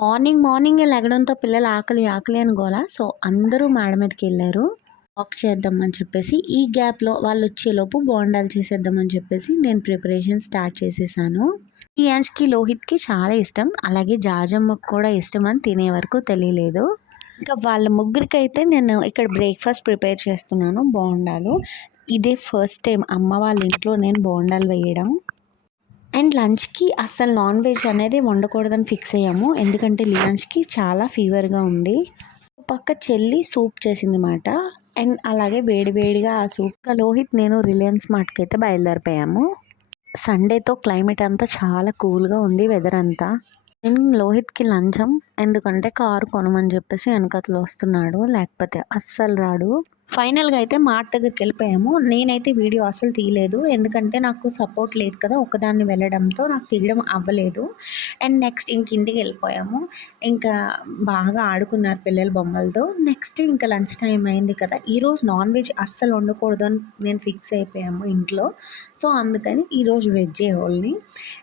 Morning morning లెగడంతో పిల్లలు ఆకలి ఆకలి అని సో అందరూ మేడ మీదకి వెళ్ళారు. వాక్ చేద్దామని చెప్పేసి ఈ గ్యాప్లో వాళ్ళు వచ్చేలోపు బోండాలు చేసేద్దామని చెప్పేసి నేను ప్రిపరేషన్ స్టార్ట్ చేసేసాను. ఈ యాంజ్కి లోహిత్కి చాలా ఇష్టం. అలాగే జాజమ్మకు కూడా ఇష్టం అని తినే వరకు తెలియలేదు. ఇంకా వాళ్ళ ముగ్గురికి అయితే నేను ఇక్కడ బ్రేక్ఫాస్ట్ ప్రిపేర్ చేస్తున్నాను బోండాలు. ఇదే ఫస్ట్ టైం అమ్మ వాళ్ళ ఇంట్లో నేను బోండాలు వేయడం. అండ్ లంచ్కి అస్సలు నాన్ వెజ్ అనేది వండకూడదని ఫిక్స్ అయ్యాము. ఎందుకంటే లియాన్స్కి చాలా ఫీవర్గా ఉంది. పక్క చెల్లి సూప్ చేసింది మాట అండ్ అలాగే వేడి వేడిగా ఆ సూప్. లోహిత్ నేను రిలయన్స్ మార్ట్కి అయితే బయలుదేరిపోయాము. సండేతో క్లైమేట్ అంతా చాలా కూల్గా ఉంది వెదర్ అంతా. నేను లోహిత్కి లంచం. ఎందుకంటే కారు కొనమని చెప్పేసి వెనకతలు వస్తున్నాడు. లేకపోతే అస్సలు రాడు. ఫైనల్గా అయితే మార్ట్ దగ్గరికి వెళ్ళిపోయాము. నేనైతే వీడియో అసలు తీయలేదు. ఎందుకంటే నాకు సపోర్ట్ లేదు కదా ఒకదాన్ని వెళ్ళడంతో నాకు తీయడం అవ్వలేదు. అండ్ నెక్స్ట్ ఇంక ఇంటికి వెళ్ళిపోయాము. ఇంకా బాగా ఆడుకున్నారు పిల్లల బొమ్మలతో. నెక్స్ట్ ఇంకా లంచ్ టైం అయింది కదా. ఈరోజు నాన్ వెజ్ అస్సలు వండకూడదు అని నేను ఫిక్స్ అయిపోయాము ఇంట్లో. సో అందుకని ఈరోజు వెజ్జే ఓన్లీ.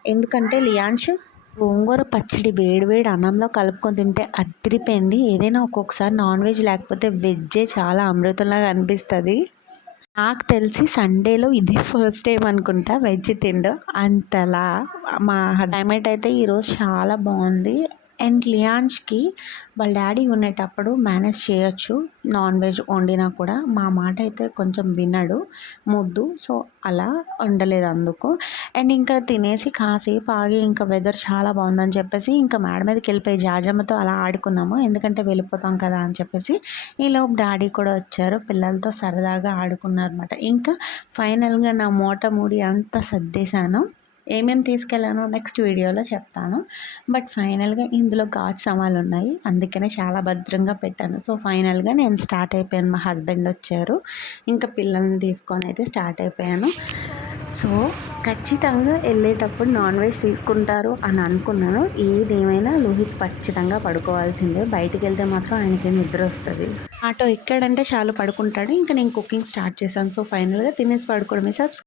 ఎందుకంటే లియాన్ష్ గోంగూర పచ్చడి వేడి వేడి అన్నంలో కలుపుకొని తింటే అదిరిపోయింది. ఏదైనా ఒక్కొక్కసారి నాన్ వెజ్ లేకపోతే వెజ్జే చాలా అమృతంలాగా అనిపిస్తుంది. నాకు తెలిసి సండేలో ఇది ఫస్ట్ టైం అనుకుంటా వెజ్ తిండు. అంతలా మా క్లైమేట్ అయితే ఈరోజు చాలా బాగుంది. అండ్ లియాన్స్కి వాళ్ళ డాడీ ఉండేటప్పుడు మేనేజ్ చేయొచ్చు నాన్ వెజ్ వండినా కూడా. మా మాట అయితే కొంచెం వినడు ముద్దు. సో అలా వండలేదు అందుకు. అండ్ ఇంకా తినేసి కాసేపు ఆగి ఇంకా వెదర్ చాలా బాగుందని చెప్పేసి ఇంకా మేడ మీదకి వెళ్ళిపోయి జాజమ్మతో అలా ఆడుకున్నాము. ఎందుకంటే వెళ్ళిపోతాం కదా అని చెప్పేసి ఈలోపు డాడీ కూడా వచ్చారు. పిల్లలతో సరదాగా ఆడుకున్నారనమాట ఇంకా ఫైనల్గా నా మూట మూడి అంతా సర్దేశాను. ఏమేమి తీసుకెళ్ళానో నెక్స్ట్ వీడియోలో చెప్తాను. బట్ ఫైనల్గా ఇందులో ఘాట్ సమాలు ఉన్నాయి. అందుకనే చాలా భద్రంగా పెట్టాను. సో ఫైనల్గా నేను స్టార్ట్ అయిపోయాను. మా హస్బెండ్ వచ్చారు. ఇంకా పిల్లల్ని తీసుకొని అయితే స్టార్ట్ అయిపోయాను. సో ఖచ్చితంగా వెళ్ళేటప్పుడు నాన్ వెజ్ తీసుకుంటారు అని అనుకున్నాను. ఏదేమైనా లోహిత్ ఖచ్చితంగా పడుకోవాల్సిందే. బయటికి వెళ్తే మాత్రం ఆయనకి నిద్ర వస్తుంది. ఆటో ఎక్కడంటే చాలు పడుకుంటాడు. ఇంకా నేను కుకింగ్ స్టార్ట్ చేశాను. సో ఫైనల్గా తినేసి పడుకోవడమే. సబ్స్క్రైబ్